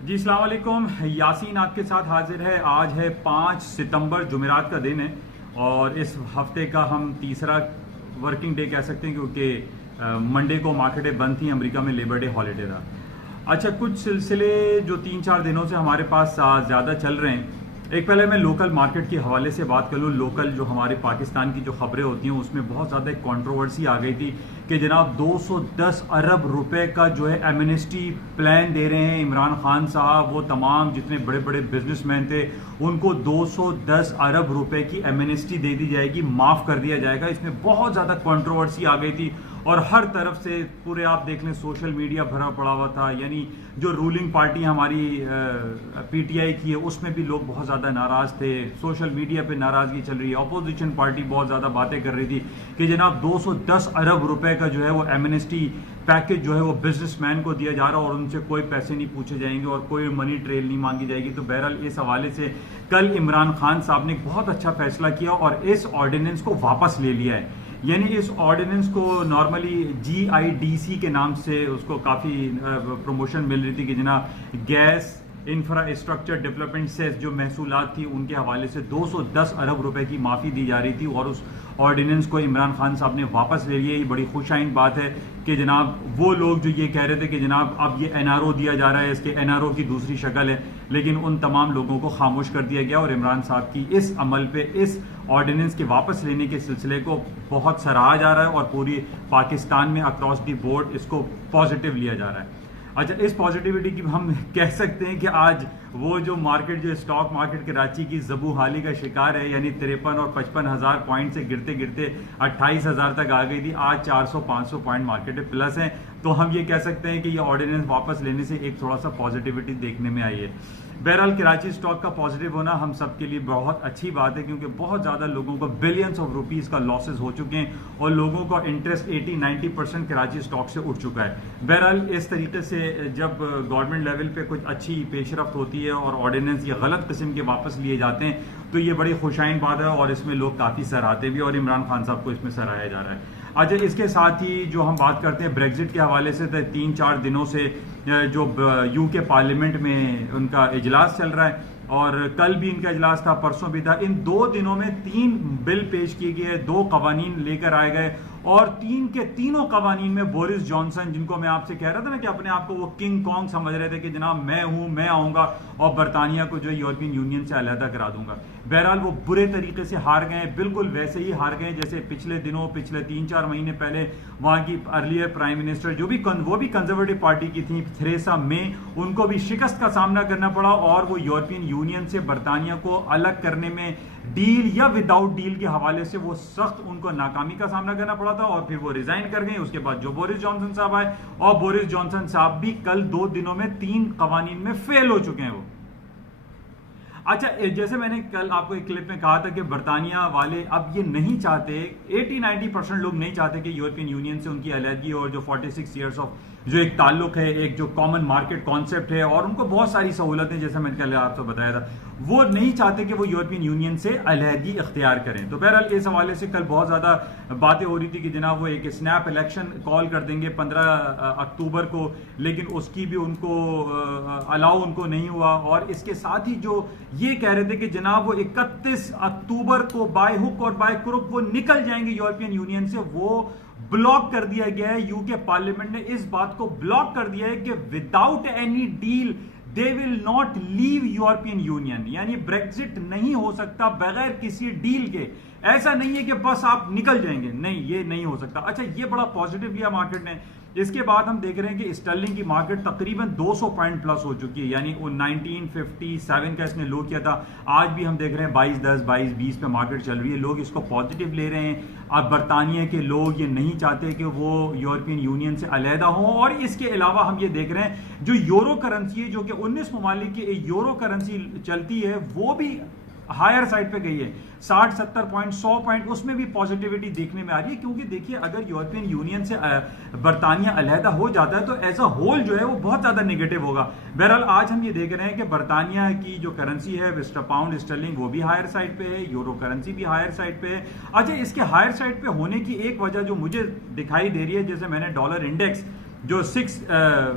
जी अस्सलाम वालेकुम। यासीन आपके साथ हाजिर है। आज है 5 सितंबर, जुमेरात का दिन है और इस हफ्ते का हम तीसरा वर्किंग डे कह सकते हैं क्योंकि मंडे को मार्केटें बंद थी। अमेरिका में लेबर डे हॉलीडे था। अच्छा, कुछ सिलसिले जो 3-4 दिनों से हमारे पास ज़्यादा चल रहे हैं। एक पहले मैं लोकल मार्केट के हवाले से बात कर लूँ। लोकल जो हमारे पाकिस्तान की जो खबरें होती हैं उसमें बहुत ज़्यादा एक कंट्रोवर्सी आ गई थी कि जनाब 210 अरब रुपए का जो है एमनेस्टी प्लान दे रहे हैं इमरान खान साहब। वो तमाम जितने बड़े बड़े बिजनेसमैन थे उनको 210 अरब रुपए की एमनेस्टी दे दी जाएगी, माफ़ कर दिया जाएगा। इसमें बहुत ज़्यादा कंट्रोवर्सी आ गई थी और हर तरफ से पूरे आप देख लें सोशल मीडिया भरा पड़ा हुआ था। यानी जो रूलिंग पार्टी हमारी पीटीआई की है उसमें भी लोग बहुत ज़्यादा नाराज़ थे। सोशल मीडिया पे नाराज़गी चल रही है। अपोजिशन पार्टी बहुत ज़्यादा बातें कर रही थी कि जनाब 210 अरब रुपए का जो है वो एमनेस्टी पैकेज जो है वो बिजनेसमैन को दिया जा रहा है और उनसे कोई पैसे नहीं पूछे जाएंगे और कोई मनी ट्रेल नहीं मांगी जाएगी। तो बहरहाल इस हवाले से कल इमरान खान साहब ने एक बहुत अच्छा फैसला किया और इस ऑर्डिनेंस को वापस ले लिया है। यानी इस ऑर्डिनेंस को नॉर्मली GIDC के नाम से उसको काफ़ी प्रमोशन मिल रही थी कि जनाब गैस इंफ्रास्ट्रक्चर डेवलपमेंट से जो महसूलात थी उनके हवाले से 210 अरब रुपए की माफ़ी दी जा रही थी और उस ऑर्डिनेंस को इमरान खान साहब ने वापस ले लिया। ये बड़ी खुशाइन बात है कि जनाब वो लोग जो ये कह रहे थे कि जनाब अब ये NRO दिया जा रहा है, इसके NRO की दूसरी शक्ल है, लेकिन उन तमाम लोगों को खामोश कर दिया गया और इमरान साहब की इस अमल पे, इस ऑर्डिनेंस के वापस लेने के सिलसिले को बहुत सराहा जा रहा है और पूरी पाकिस्तान में अक्रॉस दी बोर्ड इसको पॉजिटिव लिया जा रहा है। अच्छा, इस पॉजिटिविटी की हम कह सकते हैं कि आज वो जो मार्केट, जो स्टॉक मार्केट कराची की जबू हाली का शिकार है, यानी 53 और 55 हज़ार पॉइंट से गिरते गिरते 28 हज़ार तक आ गई थी। आज 400-500 पॉइंट मार्केट प्लस है। तो हम ये कह सकते हैं कि ये ऑर्डिनेंस वापस लेने से एक थोड़ा सा पॉजिटिविटी देखने में आई है। बहरहाल कराची स्टॉक का पॉजिटिव होना हम सब के लिए बहुत अच्छी बात है क्योंकि बहुत ज़्यादा लोगों को बिलियंस ऑफ रुपीस का लॉसेस हो चुके हैं और लोगों का इंटरेस्ट 80-90% कराची स्टॉक से उठ चुका है। बहरहाल इस तरीके से जब गवर्नमेंट लेवल पे कुछ अच्छी पेशरफ्त होती है और ऑर्डिनेंस ये गलत किस्म के वापस लिए जाते हैं तो ये बड़ी खुशाइन बात है और इसमें लोग काफ़ी सराहते भी और इमरान खान साहब को इसमें सराहाया जा रहा है। अच्छा, इसके साथ ही जो हम बात करते हैं ब्रेग्जिट के हवाले से, 3-4 दिनों से जो UK पार्लियामेंट में उनका इजलास चल रहा है और कल भी इनका इजलास था, परसों भी था। इन 2 दिनों में 3 बिल पेश किए गए, 2 कवानीन लेकर आए गए और 3 के तीनों कवानीन में बोरिस जॉनसन, जिनको मैं आपसे कह रहा था ना कि अपने आप को वो किंग कॉन्ग समझ रहे थे कि जनाब मैं हूं, मैं आऊंगा और बरतानिया को जो यूरोपियन यूनियन से अलहदा करा दूंगा। बहरहाल वो बुरे तरीके से हार गए, बिल्कुल वैसे ही हार गए जैसे पिछले दिनों, पिछले 3-4 महीने पहले वहां की अर्लियर प्राइम मिनिस्टर वो भी कंजर्वेटिव पार्टी की थी, थेरेसा मे, उनको भी शिकस्त का सामना करना पड़ा और वो यूरोपियन यूनियन से बरतानिया को अलग करने में डील या विदाउट डील के हवाले से वो सख्त उनको नाकामी का सामना करना पड़ा था और फिर वो रिजाइन कर गए। उसके बाद जो बोरिस जॉनसन साहब आए और बोरिस जॉनसन साहब भी कल 2 दिनों में 3 कवानीन में फेल हो चुके हैं वो। अच्छा, जैसे मैंने कल आपको एक क्लिप में कहा था कि बरतानिया वाले अब ये नहीं चाहते, 80-90% लोग नहीं चाहते कि यूरोपियन यूनियन से उनकी अलहदगी और जो 46 ईयर्स ऑफ जो एक ताल्लुक है, एक जो कॉमन मार्केट कॉन्सेप्ट है और उनको बहुत सारी सहूलतें, जैसे मैंने कल आपको बताया था, वो नहीं चाहते कि वो यूरोपियन यूनियन से अलहदगी इख्तियार करें। तो बहरहाल इस हवाले से कल बहुत ज़्यादा बातें हो रही थी कि जनाब वो एक स्नैप इलेक्शन कॉल कर देंगे 15 अक्टूबर को, लेकिन उसकी भी उनको अलाउ उनको नहीं हुआ। और इसके साथ ही जो ये कह रहे थे कि जनाब वो 31 अक्टूबर को बाय हुक और बाय क्रुक वो निकल जाएंगे यूरोपियन यूनियन से, वो ब्लॉक कर दिया गया है। UK पार्लियामेंट ने इस बात को ब्लॉक कर दिया है कि without any deal they will not leave European union, यानी ब्रेग्जिट नहीं हो सकता बगैर किसी डील के। ऐसा नहीं है कि बस आप निकल जाएंगे, नहीं, ये नहीं हो सकता। अच्छा, ये बड़ा पॉजिटिव लिया मार्केट ने। इसके बाद हम देख रहे हैं कि स्टर्लिंग की मार्केट तकरीबन 200 पॉइंट प्लस हो चुकी है, यानी 1957 का इसने लो किया था। आज भी हम देख रहे हैं 22-10, 22-20 पे मार्केट चल रही है। लोग इसको पॉजिटिव ले रहे हैं। अब बरतानिया के लोग ये नहीं चाहते कि वो यूरोपियन यूनियन से अलहदा हों। और इसके अलावा हम ये देख रहे हैं जो यूरो करेंसी है, जो कि 19 ममालिक की यूरो करेंसी चलती है, वो भी हायर साइड पे गई है, 60-70 पॉइंट, 100 पॉइंट, उसमें भी पॉजिटिविटी देखने में आ रही है। क्योंकि देखिए, अगर यूरोपियन यूनियन से बरतानिया अलहदा हो जाता है तो एज अ होल जो है वो बहुत ज्यादा नेगेटिव होगा। बहरहाल आज हम ये देख रहे हैं कि बरतानिया की जो करेंसी है, पाउंड स्टर्लिंग, वो भी हायर साइड पे है, यूरो करेंसी भी हायर साइड पे है। अच्छा, इसके हायर साइड पे होने की एक वजह जो मुझे दिखाई दे रही है, जैसे मैंने डॉलर इंडेक्स जो 6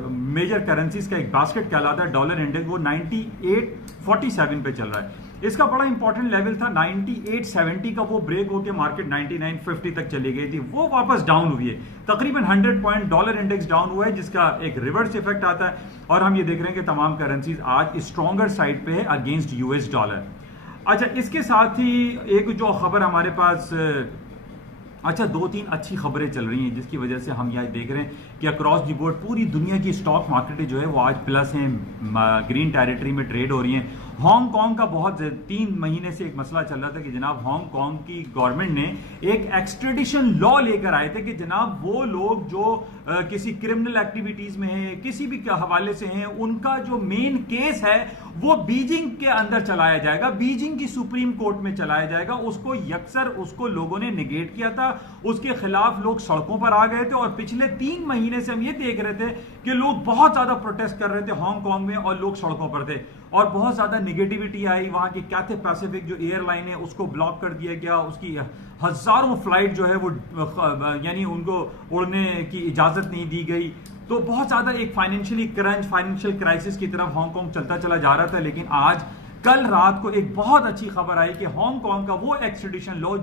मेजर करेंसीज का एक बास्केट कहलाता है डॉलर इंडेक्स, वो 9847 पे चल रहा है। इसका बड़ा इंपॉर्टेंट लेवल था 9870 का, वो ब्रेक होकर मार्केट 9950 तक चली गई थी, वो वापस डाउन हुई है। तकरीबन 100 पॉइंट डॉलर इंडेक्स डाउन हुआ है, जिसका एक रिवर्स इफेक्ट आता है। और हम ये देख रहे हैं कि तमाम करेंसीज आज स्ट्रॉन्गर साइड पे है अगेंस्ट यूएस डॉलर। अच्छा, इसके साथ ही एक जो खबर हमारे पास, अच्छा 2-3 अच्छी खबरें चल रही हैं, जिसकी वजह से हम यहाँ देख रहे हैं कि अक्रॉस दी बोर्ड पूरी दुनिया की स्टॉक मार्केटें जो है वो आज प्लस हैं, ग्रीन टेरिटरी में ट्रेड हो रही हैं। हांगकांग का बहुत 3 महीने से एक मसला चल रहा था कि जनाब हांगकांग की गवर्नमेंट ने एक एक्सट्रेडिशन लॉ लेकर आए थे कि जनाब वो लोग जो किसी क्रिमिनल एक्टिविटीज में हैं, किसी भी हवाले से हैं, उनका जो मेन केस है वो बीजिंग के अंदर चलाया जाएगा, बीजिंग की सुप्रीम कोर्ट में चलाया जाएगा। उसको यकसर उसको लोगों ने निगेट किया था, उसके खिलाफ लोग सड़कों पर आ गए थे। और पिछले 3 महीने से हम ये देख रहे थे कि लोग बहुत ज्यादा प्रोटेस्ट कर रहे थे हांगकांग में और लोग सड़कों पर थे, और बहुत ज्यादा निगेटिविटी आई। वहां की कैथे पैसिफिक जो एयरलाइन है उसको ब्लॉक कर दिया गया, उसकी हजारों फ्लाइट जो है वो यानी उनको उड़ने की इजाजत नहीं दी गई। तो बहुत ज्यादा एक फाइनेंशियल क्राइसिस की तरफ हांगकांग चलता चला जा रहा था। लेकिन आज कल रात को एक बहुत अच्छी खबर आई कि हांगकांग का वो एक्सट्रेडिशन लॉ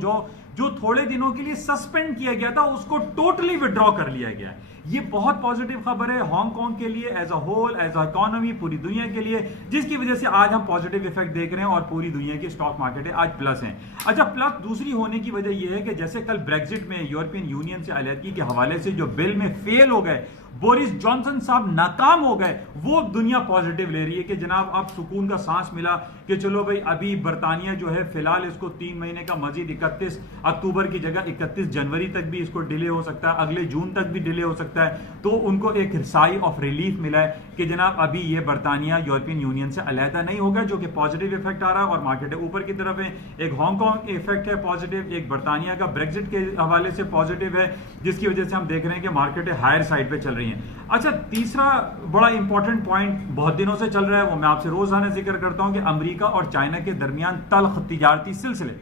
जो थोड़े दिनों के लिए सस्पेंड किया गया था, उसको टोटली विड्रॉ कर लिया गया है। ये बहुत पॉजिटिव खबर है हांगकांग के लिए, as a whole, as a economy, पूरी दुनिया के लिए, जिसकी वजह से आज हम पॉजिटिव इफेक्ट देख रहे हैं और पूरी दुनिया की स्टॉक मार्केटें आज प्लस हैं। अच्छा, प्लस दूसरी होने की वजह यह है कि जैसे कल ब्रेक्जिट में यूरोपियन यूनियन से अलहदगी के हवाले से जो बिल में फेल हो गए, बोरिस जॉनसन साहब नाकाम हो गए, वो दुनिया पॉजिटिव ले रही है कि जनाब अब सुकून का सांस मिला कि चलो भाई अभी बरतानिया जो है फिलहाल इसको 3 महीने का मजीद 31 अक्टूबर की जगह 31 जनवरी तक भी इसको डिले हो सकता है, अगले जून तक भी डिले हो सकता है। तो उनको एक साई ऑफ रिलीफ मिला है कि जनाब अभी ये बरतानिया यूरोपियन यूनियन से अलहदा नहीं होगा, जो कि पॉजिटिव इफेक्ट आ रहा है और मार्केट ऊपर की तरफ है। एक हांगकांग इफेक्ट है पॉजिटिव, एक बरतानिया का ब्रेक्जिट के हवाले से पॉजिटिव है, जिसकी वजह से हम देख रहे हैं कि मार्केटें हायर साइड पे चल रही हैं। अच्छा, तीसरा बड़ा इंपॉर्टेंट पॉइंट बहुत दिनों से चल रहा है, वो मैं आपसे रोजाना जिक्र करता हूं कि अमेरिका और चाइना के दरमियान तल्ख तिजारती सिलसिले।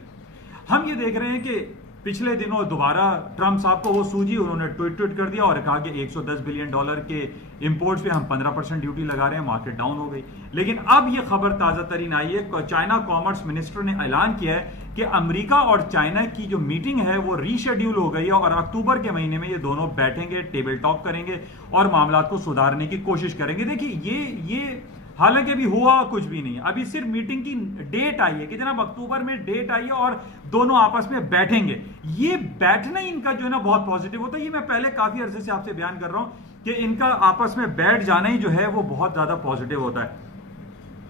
हम ये देख रहे हैं कि पिछले दिनों दोबारा ट्रंप साहब को वो सूझी, उन्होंने ट्वीट कर दिया और कहा कि 110 बिलियन डॉलर के इंपोर्ट्स पे हम 15% ड्यूटी लगा रहे हैं, मार्केट डाउन हो गई। लेकिन अब ये खबर ताजा तरीन आई है, चाइना कॉमर्स मिनिस्टर ने ऐलान किया है कि अमेरिका और चाइना की जो मीटिंग है वो रीशेड्यूल हो गई है और अक्टूबर के महीने में ये दोनों बैठेंगे, टेबल टॉक करेंगे और मामला को सुधारने की कोशिश करेंगे। देखिए ये हालांकि अभी हुआ कुछ भी नहीं है, अभी सिर्फ मीटिंग की डेट आई है कि जनाब अक्टूबर में डेट आई है और दोनों आपस में बैठेंगे। ये बैठना ही इनका जो है ना बहुत पॉजिटिव होता है। ये मैं पहले काफी अरसे से आपसे बयान कर रहा हूं कि इनका आपस में बैठ जाना ही जो है वो बहुत ज्यादा पॉजिटिव होता है।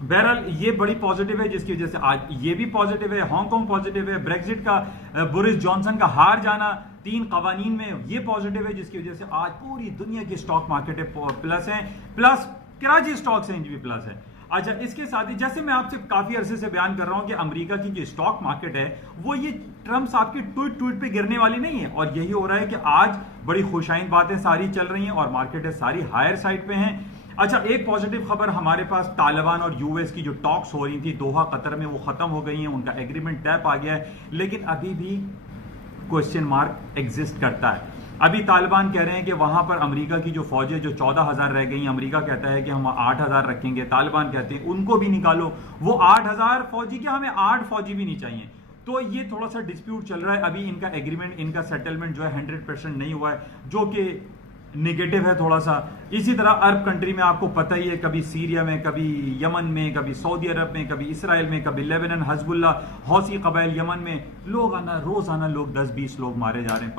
बहरहाल ये बड़ी पॉजिटिव है, जिसकी वजह से आज ये भी पॉजिटिव है, हांगकांग पॉजिटिव है, ब्रेक्जिट का बोरिस जॉनसन का हार जाना 3 कवानीन में ये पॉजिटिव है, जिसकी वजह से आज पूरी दुनिया की स्टॉक मार्केट प्लस है, प्लस कराची स्टॉक एक्सचेंज भी प्लस है। अच्छा, इसके साथ ही जैसे मैं आपसे काफी अरसे से बयान कर रहा हूं कि अमेरिका की जो स्टॉक मार्केट है वो ये ट्रंप साहब की ट्वीट पे गिरने वाली नहीं है, और यही हो रहा है कि आज बड़ी खुशाइन बातें सारी चल रही हैं और मार्केटें सारी हायर साइड पे हैं। अच्छा, एक पॉजिटिव खबर हमारे पास तालिबान और यूएस की जो टॉक्स हो रही थी दोहा कतर में, वो खत्म हो गई हैं, उनका एग्रीमेंट तय आ गया है, लेकिन अभी भी क्वेश्चन मार्क एग्जिस्ट करता है। अभी तालिबान कह रहे हैं कि वहां पर अमेरिका की जो फौजें जो 14,000 रह गई, अमेरिका कहता है कि हम 8,000 रखेंगे, तालिबान कहते हैं उनको भी निकालो, वो 8,000 फौजी क्या, हमें 8 फौजी भी नहीं चाहिए। तो ये थोड़ा सा डिस्प्यूट चल रहा है, अभी इनका एग्रीमेंट, इनका सेटलमेंट जो है 100% नहीं हुआ है, जो कि नेगेटिव है थोड़ा सा। इसी तरह अरब कंट्री में आपको पता ही है, कभी सीरिया में, कभी यमन में, कभी सऊदी अरब में, कभी इसराइल में, कभी लेबनान, हजबुल्ला, हौसी कबाइल यमन में लोग रोजाना लोग 10-20 लोग मारे जा रहे हैं।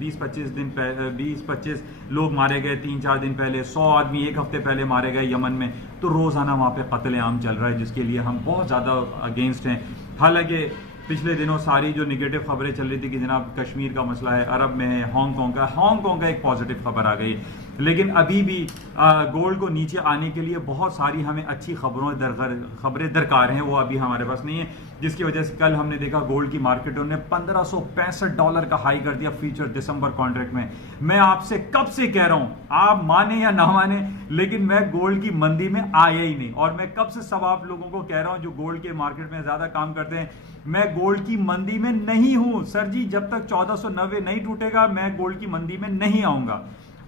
20-25 लोग मारे गए 3-4 दिन पहले, 100 आदमी एक हफ्ते पहले मारे गए यमन में। तो रोजाना वहां पे कत्लेआम चल रहा है, जिसके लिए हम बहुत ज्यादा अगेंस्ट हैं। हालांकि पिछले दिनों सारी जो निगेटिव खबरें चल रही थी कि जनाब कश्मीर का मसला है, अरब में है, हांगकांग का एक पॉजिटिव खबर आ गई, लेकिन अभी भी गोल्ड को नीचे आने के लिए बहुत सारी हमें अच्छी खबरें दरकार हैं, वो अभी हमारे पास नहीं है, जिसकी वजह से कल हमने देखा गोल्ड की मार्केटों ने $1565 का हाई कर दिया फ्यूचर दिसंबर कॉन्ट्रैक्ट में। मैं आपसे कब से कह रहा हूं, आप माने या ना माने, लेकिन मैं गोल्ड की मंदी में आया ही नहीं, और मैं कब से सब आप लोगों को कह रहा हूं जो गोल्ड के मार्केट में ज्यादा काम करते हैं, मैं गोल्ड की मंदी में नहीं हूं सर जी। जब तक 1490 नहीं टूटेगा मैं गोल्ड की मंदी में नहीं आऊंगा।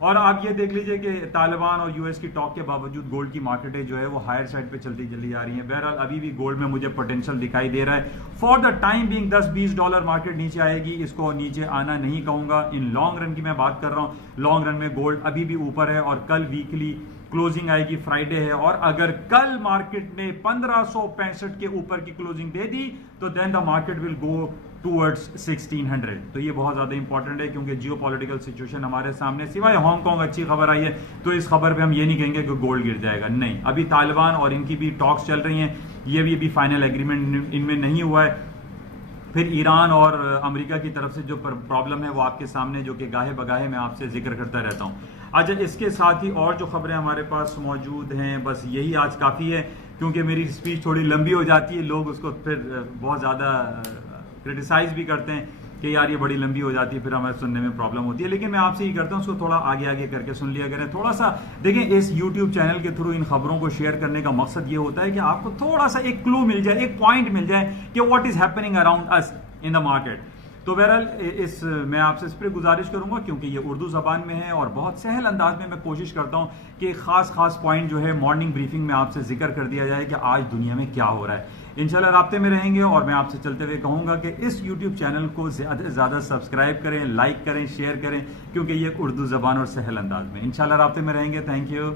और आप ये देख लीजिए कि तालिबान और यूएस की टॉक के बावजूद गोल्ड की मार्केटें जो है वो हायर साइड पे चलती चली जा रही हैं। बहरहाल अभी भी गोल्ड में मुझे पोटेंशियल दिखाई दे रहा है। For the time being 10-20 dollar market नीचे आएगी, इसको नीचे आना नहीं कहूंगा। इन लॉन्ग रन की मैं बात कर रहा हूं, लॉन्ग रन में गोल्ड अभी भी ऊपर है और कल वीकली क्लोजिंग आएगी, फ्राइडे है, और अगर कल मार्केट ने 1565 के ऊपर की क्लोजिंग दे दी तो then the market will go towards 1600। तो ये बहुत ज्यादा इंपॉर्टेंट है क्योंकि जियोपॉलिटिकल सिचुएशन हमारे सामने, सिवाय हांगकांग अच्छी खबर आई है तो इस खबर पे हम ये नहीं कहेंगे कि गोल्ड गिर जाएगा, नहीं। अभी तालिबान और इनकी भी टॉक्स चल रही हैं, ये भी अभी फाइनल एग्रीमेंट इनमें नहीं हुआ है। फिर ईरान और अमेरिका की तरफ से जो प्रॉब्लम है वो आपके सामने, जो कि गाहे बगाहे मैं आपसे जिक्र करता रहता हूं। अच्छा, इसके साथ ही और जो खबरें हमारे पास मौजूद हैं, बस यही आज काफ़ी है क्योंकि मेरी स्पीच थोड़ी लंबी हो जाती है, लोग उसको फिर बहुत ज़्यादा क्रिटिसाइज भी करते हैं कि यार ये बड़ी लंबी हो जाती है, फिर हमें सुनने में प्रॉब्लम होती है। लेकिन मैं आपसे ये करता हूँ उसको थोड़ा आगे आगे करके सुन लिया करें। थोड़ा सा देखें, इस YouTube चैनल के थ्रू इन खबरों को शेयर करने का मकसद ये होता है कि आपको थोड़ा सा एक क्लू मिल जाए, एक पॉइंट मिल जाए कि what is happening around us in the market. तो बहरहाल मैं आपसे इस पर गुजारिश करूंगा क्योंकि ये उर्दू जबान में है और बहुत सहल अंदाज में मैं कोशिश करता हूं कि खास पॉइंट जो है मॉर्निंग ब्रीफिंग में आपसे जिक्र कर दिया जाए कि आज दुनिया में क्या हो रहा है। इंशाल्लाह राब्ते में रहेंगे और मैं आपसे चलते हुए कहूंगा कि इस YouTube चैनल को ज्यादा से ज्यादा सब्सक्राइब करें, लाइक करें, शेयर करें, क्योंकि ये उर्दू जबान और सहल अंदाज में। इंशाल्लाह राब्ते में रहेंगे। Thank you.